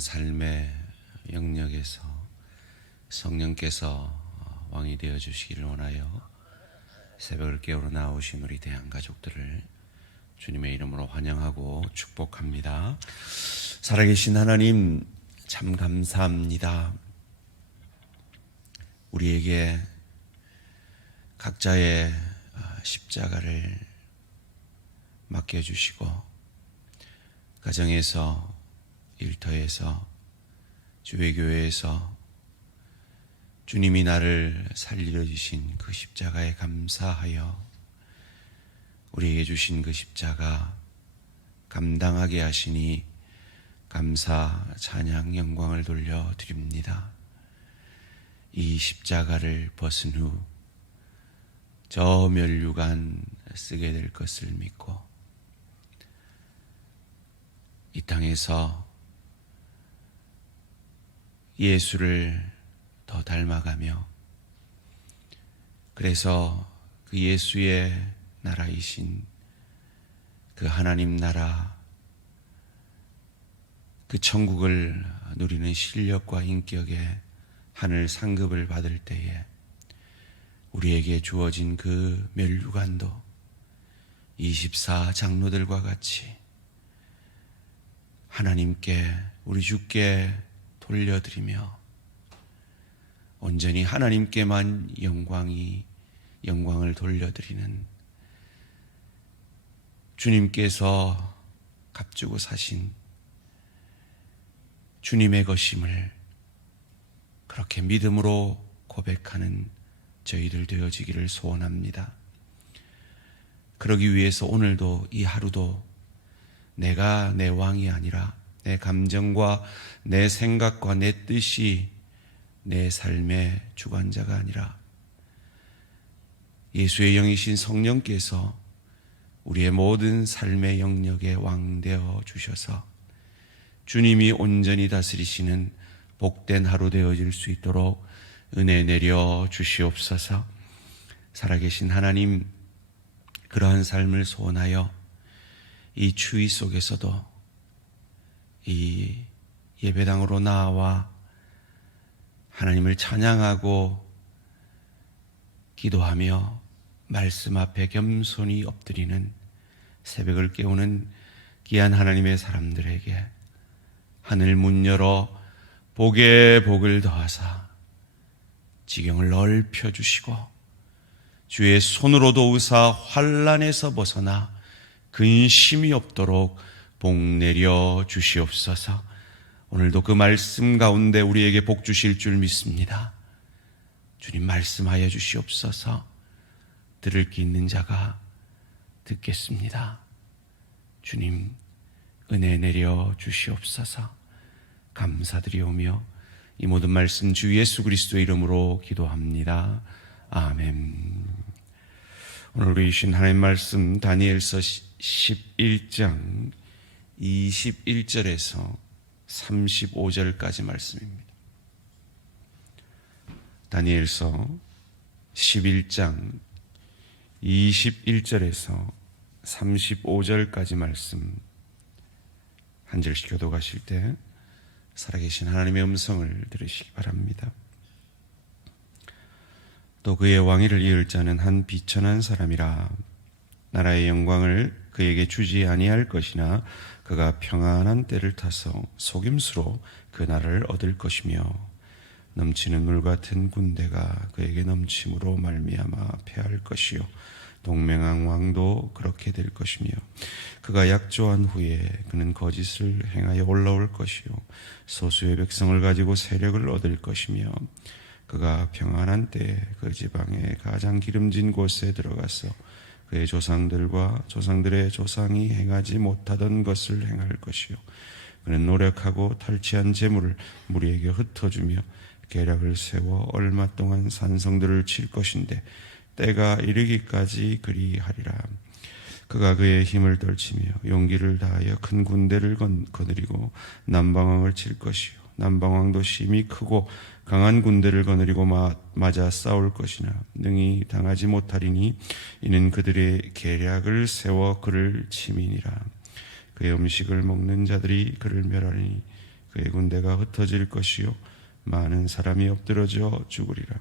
삶의 영역에서 성령께서 왕이 되어 주시기를 원하여 새벽을 깨우러 나오신 우리 대한 가족들을 주님의 이름으로 환영하고 축복합니다. 살아계신 하나님 참 감사합니다. 우리에게 각자의 십자가를 맡겨주시고 가정에서 일터에서 주회교회에서 주님이 나를 살려 주신 그 십자가에 감사하여 우리에게 주신 그 십자가 감당하게 하시니 감사 찬양 영광을 돌려 드립니다. 이 십자가를 벗은 후저 멸류관 쓰게 될 것을 믿고 이 땅에서 예수를 더 닮아가며 그래서 그 예수의 나라이신 그 하나님 나라 그 천국을 누리는 실력과 인격의 하늘 상급을 받을 때에 우리에게 주어진 그 멸류관도 24 장로들과 같이 하나님께 우리 주께 돌려드리며 온전히 하나님께만 영광이 영광을 돌려드리는 주님께서 값주고 사신 주님의 것임을 그렇게 믿음으로 고백하는 저희들 되어지기를 소원합니다. 그러기 위해서 오늘도 이 하루도 내가 내 왕이 아니라 내 감정과 내 생각과 내 뜻이 내 삶의 주관자가 아니라 예수의 영이신 성령께서 우리의 모든 삶의 영역에 왕되어 주셔서 주님이 온전히 다스리시는 복된 하루 되어질 수 있도록 은혜 내려 주시옵소서. 살아계신 하나님 그러한 삶을 소원하여 이 추위 속에서도 이 예배당으로 나와 하나님을 찬양하고 기도하며 말씀 앞에 겸손히 엎드리는 새벽을 깨우는 귀한 하나님의 사람들에게 하늘 문 열어 복에 복을 더하사 지경을 넓혀 주시고 주의 손으로 도우사 환란에서 벗어나 근심이 없도록 복 내려 주시옵소서. 오늘도 그 말씀 가운데 우리에게 복 주실 줄 믿습니다. 주님 말씀하여 주시옵소서. 들을 기 있는 자가 듣겠습니다. 주님 은혜 내려 주시옵소서. 감사드리오며 이 모든 말씀 주 예수 그리스도 이름으로 기도합니다. 아멘. 오늘 우리 주신 하나님 말씀 다니엘서 11장 21절에서 35절까지 말씀입니다. 다니엘서 11장 21절에서 35절까지 말씀 한 절씩 교도가실 때 살아계신 하나님의 음성을 들으시기 바랍니다. 또 그의 왕위를 이을 자는 한 비천한 사람이라 나라의 영광을 그에게 주지 아니할 것이나 그가 평안한 때를 타서 속임수로 그 나라를 얻을 것이며 넘치는 물 같은 군대가 그에게 넘침으로 말미암아 패할 것이요. 동맹왕 왕도 그렇게 될 것이며 그가 약조한 후에 그는 거짓을 행하여 올라올 것이요. 소수의 백성을 가지고 세력을 얻을 것이며 그가 평안한 때 그 지방의 가장 기름진 곳에 들어가서 그의 조상들과 조상들의 조상이 행하지 못하던 것을 행할 것이요 그는 노력하고 탈취한 재물을 무리에게 흩어주며 계략을 세워 얼마 동안 산성들을 칠 것인데 때가 이르기까지 그리하리라. 그가 그의 힘을 떨치며 용기를 다하여 큰 군대를 거느리고 남방왕을 칠 것이요 남방왕도 심히 크고 강한 군대를 거느리고 맞아 싸울 것이나 능히 당하지 못하리니 이는 그들의 계략을 세워 그를 치민이라 그의 음식을 먹는 자들이 그를 멸하리니 그의 군대가 흩어질 것이요 많은 사람이 엎드러져 죽으리라.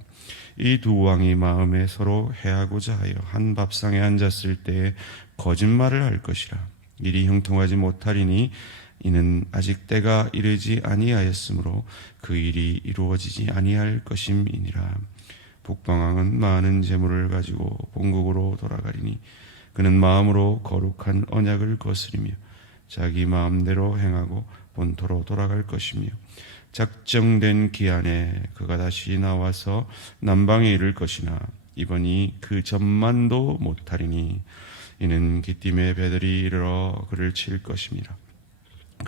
이 두 왕이 마음에 서로 해하고자 하여 한 밥상에 앉았을 때에 거짓말을 할 것이라. 일이 형통하지 못하리니 이는 아직 때가 이르지 아니하였으므로 그 일이 이루어지지 아니할 것임이니라. 북방왕은 많은 재물을 가지고 본국으로 돌아가리니 그는 마음으로 거룩한 언약을 거스리며 자기 마음대로 행하고 본토로 돌아갈 것이며 작정된 기한에 그가 다시 나와서 남방에 이를 것이나 이번이 그 전만도 못하리니 이는 기띔의 배들이 이르러 그를 칠 것임이라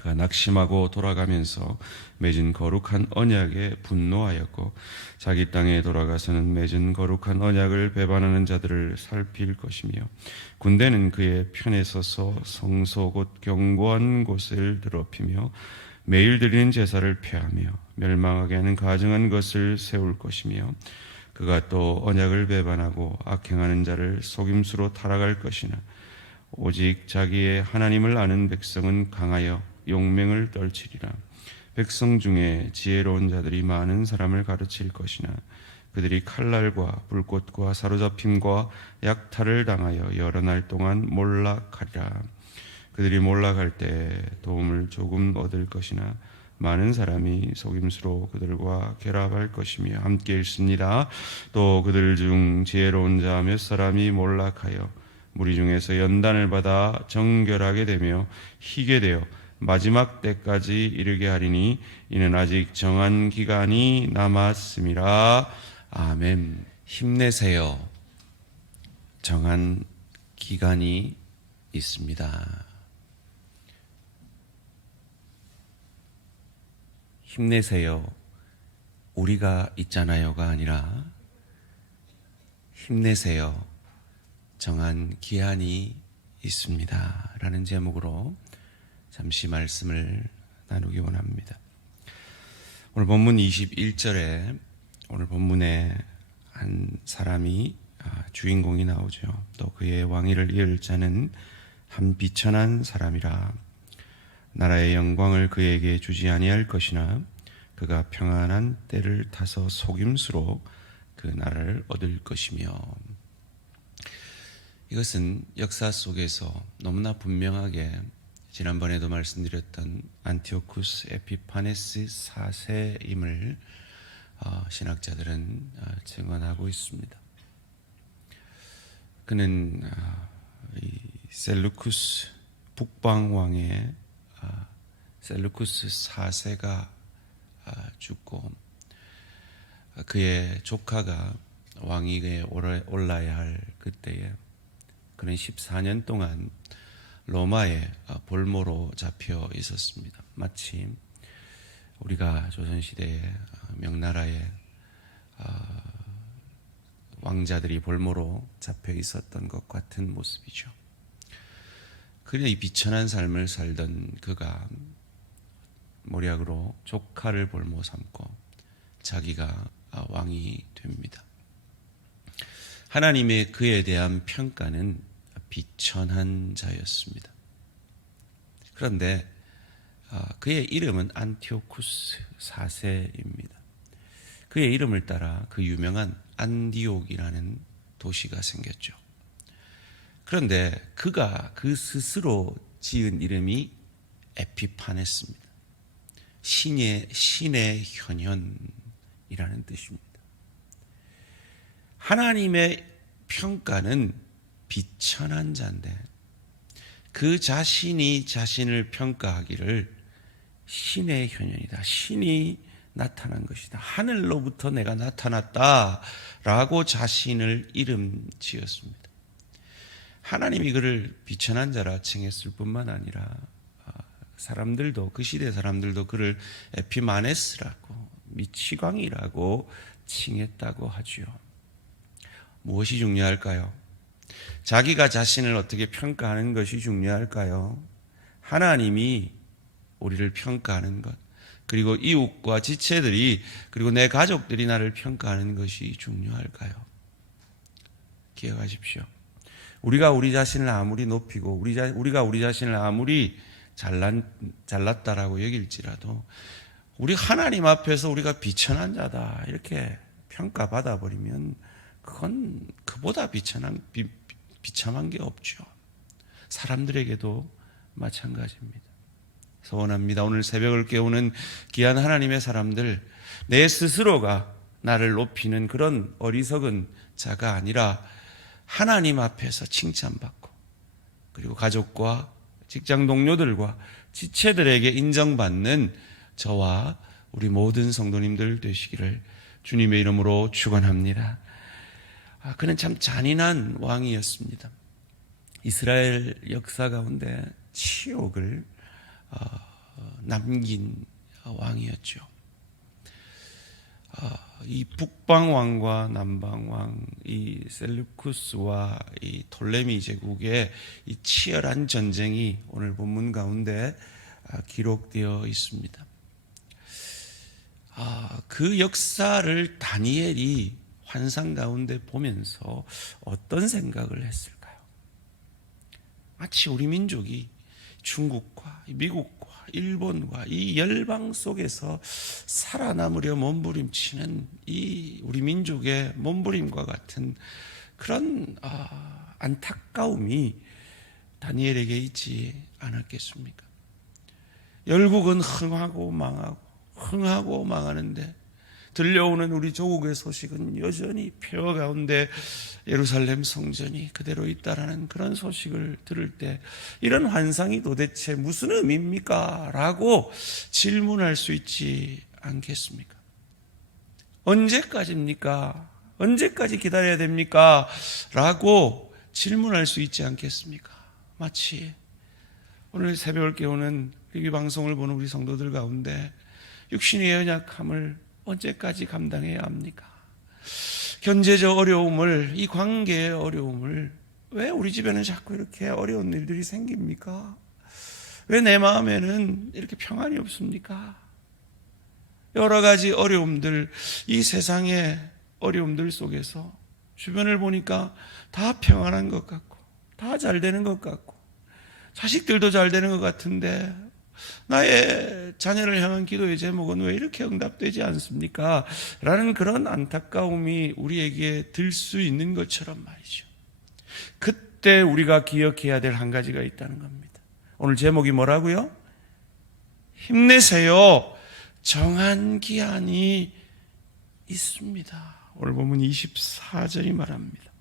그가 낙심하고 돌아가면서 맺은 거룩한 언약에 분노하였고 자기 땅에 돌아가서는 맺은 거룩한 언약을 배반하는 자들을 살필 것이며 군대는 그의 편에 서서 성소 곧 견고한 곳을 더럽히며 매일 드리는 제사를 폐하며 멸망하게 하는 가증한 것을 세울 것이며 그가 또 언약을 배반하고 악행하는 자를 속임수로 타락할 것이나 오직 자기의 하나님을 아는 백성은 강하여 용맹을 떨치리라. 백성 중에 지혜로운 자들이 많은 사람을 가르칠 것이나 그들이 칼날과 불꽃과 사로잡힘과 약탈을 당하여 여러 날 동안 몰락하리라. 그들이 몰락할 때 도움을 조금 얻을 것이나 많은 사람이 속임수로 그들과 결합할 것이며 함께 있습니다. 또 그들 중 지혜로운 자 몇 사람이 몰락하여 무리 중에서 연단을 받아 정결하게 되며 희게 되어 마지막 때까지 이르게 하리니 이는 아직 정한 기간이 남았음이라. 아멘. 힘내세요. 정한 기간이 있습니다. 힘내세요. 우리가 있잖아요가 아니라 힘내세요. 정한 기한이 있습니다. 라는 제목으로 잠시 말씀을 나누기 원합니다. 오늘 본문 21절에 오늘 본문에 한 사람이 아, 주인공이 나오죠. 또 그의 왕위를 이을 자는 한 비천한 사람이라 나라의 영광을 그에게 주지 아니할 것이나 그가 평안한 때를 타서 속임수로 그 나라를 얻을 것이며 이것은 역사 속에서 너무나 분명하게 지난번에도 말씀드렸던 안티오쿠스 에피파네스 4세임을 어, 신학자들은 어, 증언하고 있습니다. 그는 어, 셀루쿠스 북방 왕의 셀루쿠스 4세가 죽고 그의 조카가 왕위에 올라야 할 그때에 그는 14년 동안 로마의 볼모로 잡혀 있었습니다. 마치 우리가 조선시대의 명나라의 왕자들이 볼모로 잡혀 있었던 것 같은 모습이죠. 그래 이 비천한 삶을 살던 그가 모략으로 조카를 볼모 삼고 자기가 왕이 됩니다. 하나님의 그에 대한 평가는 비천한 자였습니다. 그런데 그의 이름은 안티오쿠스 4세입니다. 그의 이름을 따라 그 유명한 안디옥이라는 도시가 생겼죠. 그런데 그가 그 스스로 지은 이름이 에피파네스입니다. 신의 신의 현현이라는 뜻입니다. 하나님의 평가는 비천한 자인데 그 자신이 자신을 평가하기를 신의 현현이다. 신이 나타난 것이다. 하늘로부터 내가 나타났다. 라고 자신을 이름 지었습니다. 하나님이 그를 비천한 자라 칭했을 뿐만 아니라 아, 사람들도 그 시대 사람들도 그를 에피마네스라고 미치광이라고 칭했다고 하지요. 무엇이 중요할까요? 자기가 자신을 어떻게 평가하는 것이 중요할까요? 하나님이 우리를 평가하는 것, 그리고 이웃과 지체들이, 그리고 내 가족들이 나를 평가하는 것이 중요할까요? 기억하십시오. 우리가 우리 자신을 아무리 높이고, 우리 자, 우리가 우리 자신을 아무리 잘난 잘났다라고 여길지라도 우리 하나님 앞에서 우리가 비천한 자다 이렇게 평가받아 버리면 그건 그보다 비천한 비, 비참한 게 없죠. 사람들에게도 마찬가지입니다. 소원합니다. 오늘 새벽을 깨우는 귀한 하나님의 사람들, 내 스스로가 나를 높이는 그런 어리석은 자가 아니라 하나님 앞에서 칭찬받고 그리고 가족과 직장 동료들과 지체들에게 인정받는 저와 우리 모든 성도님들 되시기를 주님의 이름으로 축원합니다. 아, 그는 참 잔인한 왕이었습니다. 이스라엘 역사 가운데 치욕을 어, 남긴 왕이었죠. 어, 이 북방 왕과 남방 왕, 이 셀루쿠스와 이 톨레미 제국의 이 치열한 전쟁이 오늘 본문 가운데 아, 기록되어 있습니다. 아, 그 역사를 다니엘이 환상 가운데 보면서 어떤 생각을 했을까요? 마치 우리 민족이 중국과 미국과 일본과 이 열방 속에서 살아남으려 몸부림치는 이 우리 민족의 몸부림과 같은 그런 아, 안타까움이 다니엘에게 있지 않았겠습니까? 열국은 흥하고 망하고 흥하고 망하는데 들려오는 우리 조국의 소식은 여전히 폐허 가운데 예루살렘 성전이 그대로 있다라는 그런 소식을 들을 때 이런 환상이 도대체 무슨 의미입니까? 라고 질문할 수 있지 않겠습니까? 언제까지입니까? 언제까지 기다려야 됩니까? 라고 질문할 수 있지 않겠습니까? 마치 오늘 새벽을 깨우는 리뷰 방송을 보는 우리 성도들 가운데 육신의 연약함을 언제까지 감당해야 합니까? 경제적 어려움을, 이 관계의 어려움을 왜 우리 집에는 자꾸 이렇게 어려운 일들이 생깁니까? 왜 내 마음에는 이렇게 평안이 없습니까? 여러 가지 어려움들, 이 세상의 어려움들 속에서 주변을 보니까 다 평안한 것 같고, 다 잘 되는 것 같고, 자식들도 잘 되는 것 같은데, 나의 자녀를 향한 기도의 제목은 왜 이렇게 응답되지 않습니까? 라는 그런 안타까움이 우리에게 들 수 있는 것처럼 말이죠. 그때 우리가 기억해야 될 한 가지가 있다는 겁니다. 오늘 제목이 뭐라고요? 힘내세요. 정한 기한이 있습니다. 오늘 보면 24절이 말합니다.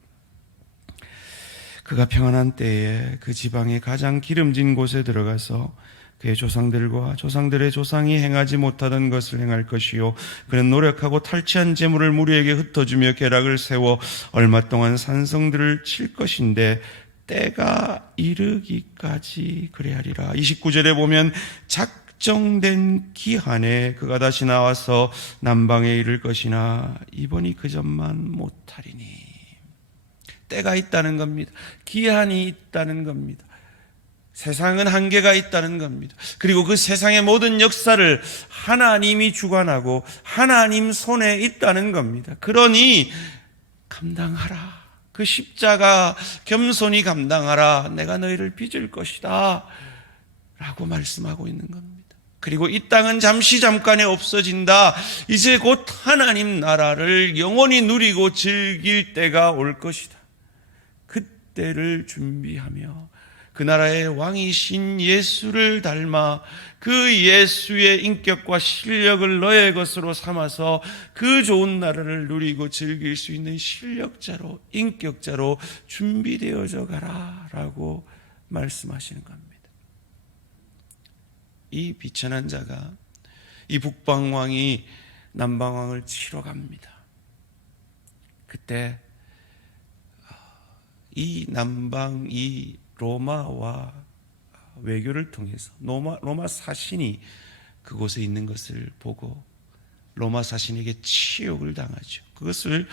그가 평안한 때에 그 지방의 가장 기름진 곳에 들어가서 그의 조상들과 조상들의 조상이 행하지 못하던 것을 행할 것이요. 그는 노력하고 탈취한 재물을 무리에게 흩어주며 계략을 세워 얼마 동안 산성들을 칠 것인데 때가 이르기까지 그래하리라. 29절에 보면 작정된 기한에 그가 다시 나와서 남방에 이를 것이나 이번이 그 전만 못하리니. 때가 있다는 겁니다. 기한이 있다는 겁니다 세상은 한계가 있다는 겁니다. 그리고 그 세상의 모든 역사를 하나님이 주관하고 하나님 손에 있다는 겁니다. 그러니 감당하라. 그 십자가 겸손히 감당하라. 내가 너희를 빚을 것이다. 라고 말씀하고 있는 겁니다. 그리고 이 땅은 잠시 잠깐에 없어진다. 이제 곧 하나님 나라를 영원히 누리고 즐길 때가 올 것이다. 그때를 준비하며 그 나라의 왕이신 예수를 닮아 그 예수의 인격과 실력을 너의 것으로 삼아서 그 좋은 나라를 누리고 즐길 수 있는 실력자로, 인격자로 준비되어져 가라. 라고 말씀하시는 겁니다. 이 비천한 자가 이 북방왕이 남방왕을 치러 갑니다. 그때 이 남방, 이 로마와 외교를 통해서 로마, 로마 사신이 그곳에 있는 것을 보고 로마 사신에게 치욕을 당하죠. 그것을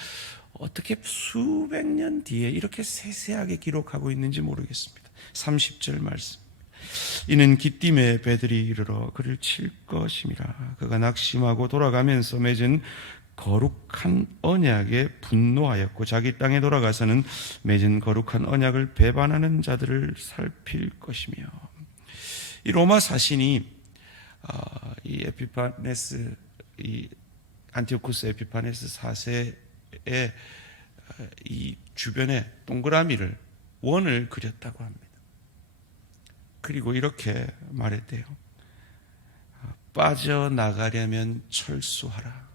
어떻게 수백 년 뒤에 이렇게 세세하게 기록하고 있는지 모르겠습니다. 30절 말씀. 이는 기띔의 배들이 이르러 그를 칠 것임이라. 그가 낙심하고 돌아가면서 맺은 거룩한 언약에 분노하였고 자기 땅에 돌아가서는 맺은 거룩한 언약을 배반하는 자들을 살필 것이며 이 로마 사신이 아, 이 에피파네스 이 안티오쿠스 에피파네스 4세의 이 주변에 동그라미를 원을 그렸다고 합니다. 그리고 이렇게 말했대요. 아, 빠져나가려면 철수하라.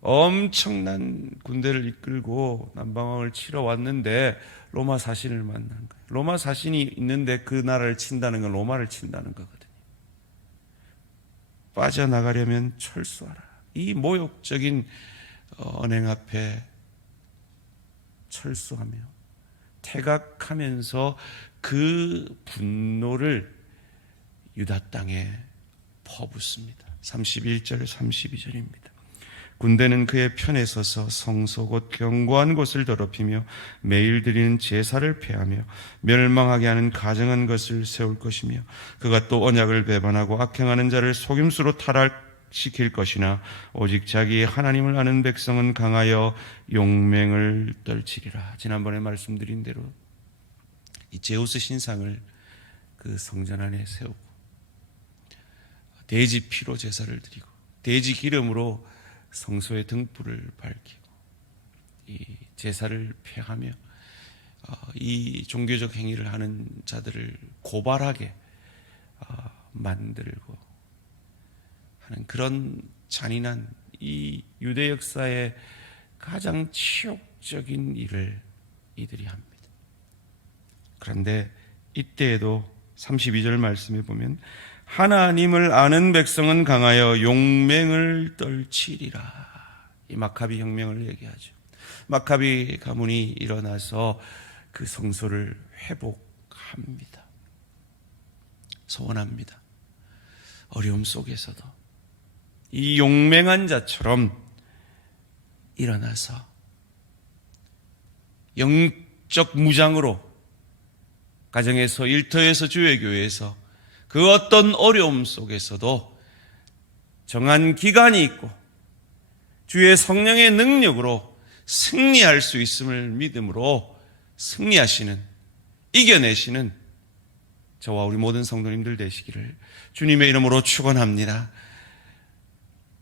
엄청난 군대를 이끌고 남방왕을 치러 왔는데 로마 사신을 만난 거예요. 로마 사신이 있는데 그 나라를 친다는 건 로마를 친다는 거거든요. 빠져나가려면 철수하라. 이 모욕적인 언행 앞에 철수하며 태각하면서 그 분노를 유다 땅에 퍼붓습니다. 31절 32절입니다. 군대는 그의 편에 서서 성소 곧 견고한 곳을 더럽히며 매일 드리는 제사를 폐하며 멸망하게 하는 가정한 것을 세울 것이며 그가 또 언약을 배반하고 악행하는 자를 속임수로 타락시킬 것이나 오직 자기 하나님을 아는 백성은 강하여 용맹을 떨치리라. 지난번에 말씀드린 대로 이 제우스 신상을 그 성전 안에 세우고 돼지 피로 제사를 드리고 돼지 기름으로 성소의 등불을 밝히고 이 제사를 폐하며 어, 이 종교적 행위를 하는 자들을 고발하게 어, 만들고 하는 그런 잔인한 이 유대 역사의 가장 치욕적인 일을 이들이 합니다. 그런데 이때에도 32절 말씀에 보면 하나님을 아는 백성은 강하여 용맹을 떨치리라. 이 마카비 혁명을 얘기하죠. 마카비 가문이 일어나서 그 성소를 회복합니다. 소원합니다. 어려움 속에서도 이 용맹한 자처럼 일어나서 영적 무장으로 가정에서 일터에서 주회교회에서 그 어떤 어려움 속에서도 정한 기간이 있고 주의 성령의 능력으로 승리할 수 있음을 믿음으로 승리하시는 이겨내시는 저와 우리 모든 성도님들 되시기를 주님의 이름으로 축원합니다.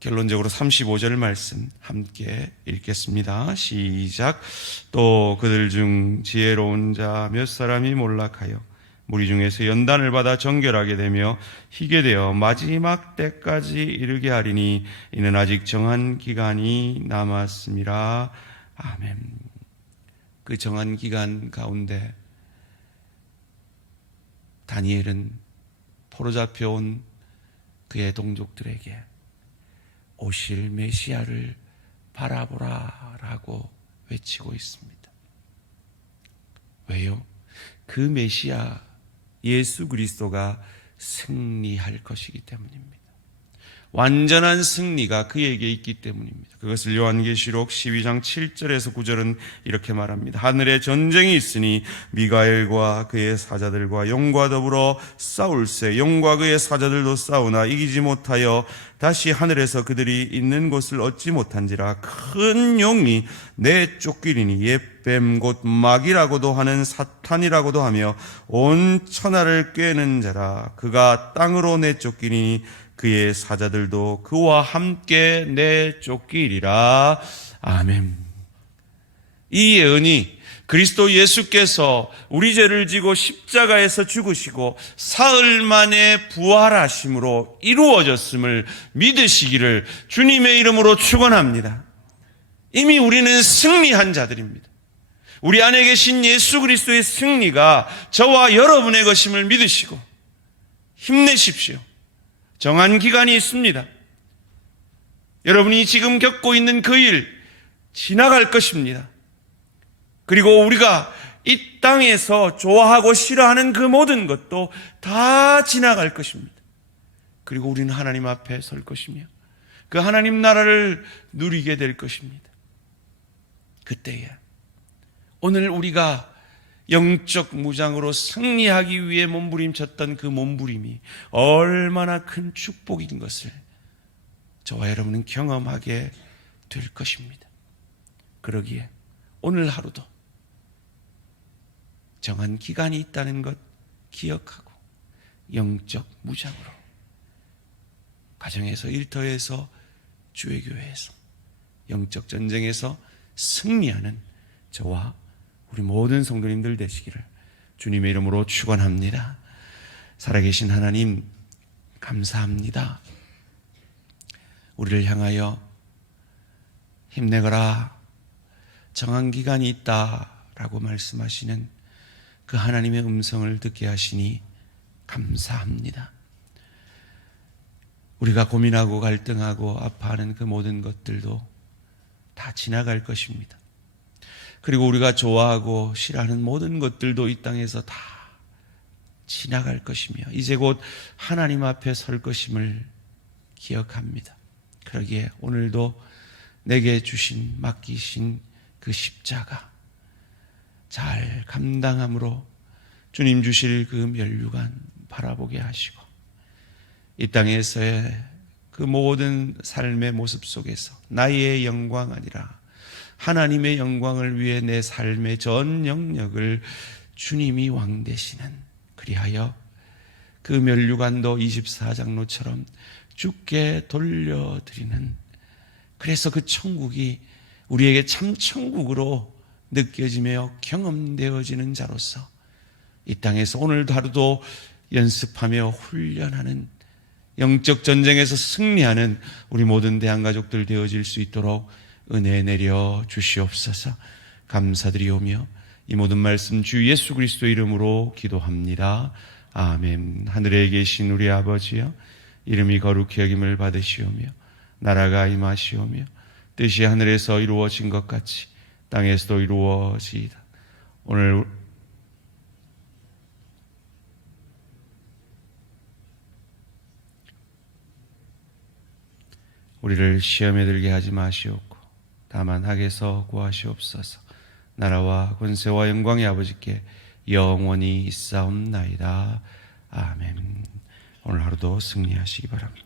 결론적으로 35절 말씀 함께 읽겠습니다. 시작. 또 그들 중 지혜로운 자 몇 사람이 몰락하여 무리 중에서 연단을 받아 정결하게 되며 희게 되어 마지막 때까지 이르게 하리니 이는 아직 정한 기간이 남았습니다. 아멘. 그 정한 기간 가운데 다니엘은 포로 잡혀온 그의 동족들에게 오실 메시아를 바라보라라고 외치고 있습니다. 왜요? 그 메시아 예수 그리스도가 승리할 것이기 때문입니다. 완전한 승리가 그에게 있기 때문입니다. 그것을 요한계시록 12장 7절에서 9절은 이렇게 말합니다. 하늘에 전쟁이 있으니 미가엘과 그의 사자들과 용과 더불어 싸울세 용과 그의 사자들도 싸우나 이기지 못하여 다시 하늘에서 그들이 있는 곳을 얻지 못한지라 큰 용이 내 쫓기리니 옛뱀 곧 마귀라고도 하는 사탄이라고도 하며 온 천하를 꿰는 자라 그가 땅으로 내 쫓기니 그의 사자들도 그와 함께 내쫓기리라. 아멘. 이 예언이 그리스도 예수께서 우리 죄를 지고 십자가에서 죽으시고 사흘 만에 부활하심으로 이루어졌음을 믿으시기를 주님의 이름으로 축원합니다. 이미 우리는 승리한 자들입니다. 우리 안에 계신 예수 그리스도의 승리가 저와 여러분의 것임을 믿으시고 힘내십시오. 정한 기간이 있습니다. 여러분이 지금 겪고 있는 그 일 지나갈 것입니다. 그리고 우리가 이 땅에서 좋아하고 싫어하는 그 모든 것도 다 지나갈 것입니다. 그리고 우리는 하나님 앞에 설 것이며 그 하나님 나라를 누리게 될 것입니다. 그때에 오늘 우리가 영적 무장으로 승리하기 위해 몸부림쳤던 그 몸부림이 얼마나 큰 축복인 것을 저와 여러분은 경험하게 될 것입니다. 그러기에 오늘 하루도 정한 기간이 있다는 것 기억하고 영적 무장으로 가정에서 일터에서 주의 교회에서 영적 전쟁에서 승리하는 저와 우리 모든 성도님들 되시기를 주님의 이름으로 축원합니다. 살아계신 하나님 감사합니다. 우리를 향하여 힘내거라 정한 기간이 있다라고 말씀하시는 그 하나님의 음성을 듣게 하시니 감사합니다. 우리가 고민하고 갈등하고 아파하는 그 모든 것들도 다 지나갈 것입니다. 그리고 우리가 좋아하고 싫어하는 모든 것들도 이 땅에서 다 지나갈 것이며 이제 곧 하나님 앞에 설 것임을 기억합니다. 그러기에 오늘도 내게 주신 맡기신 그 십자가 잘 감당함으로 주님 주실 그 면류관 바라보게 하시고 이 땅에서의 그 모든 삶의 모습 속에서 나의 영광 아니라 하나님의 영광을 위해 내 삶의 전 영역을 주님이 왕 되시는 그리하여 그 면류관도 24장로처럼 죽게 돌려드리는 그래서 그 천국이 우리에게 참 천국으로 느껴지며 경험되어지는 자로서 이 땅에서 오늘도 하루도 연습하며 훈련하는 영적 전쟁에서 승리하는 우리 모든 대한가족들 되어질 수 있도록 은혜 내려 주시옵소서 감사드리오며 이 모든 말씀 주 예수 그리스도 이름으로 기도합니다. 아멘. 하늘에 계신 우리 아버지여 이름이 거룩히 여김을 받으시오며 나라가 임하시오며 뜻이 하늘에서 이루어진 것 같이 땅에서도 이루어지이다. 오늘 우리를 시험에 들게 하지 마시옵고 다만 학에서 구하시옵소서. 나라와 권세와 영광의 아버지께 영원히 있사옵나이다. 아멘. 오늘 하루도 승리하시기 바랍니다.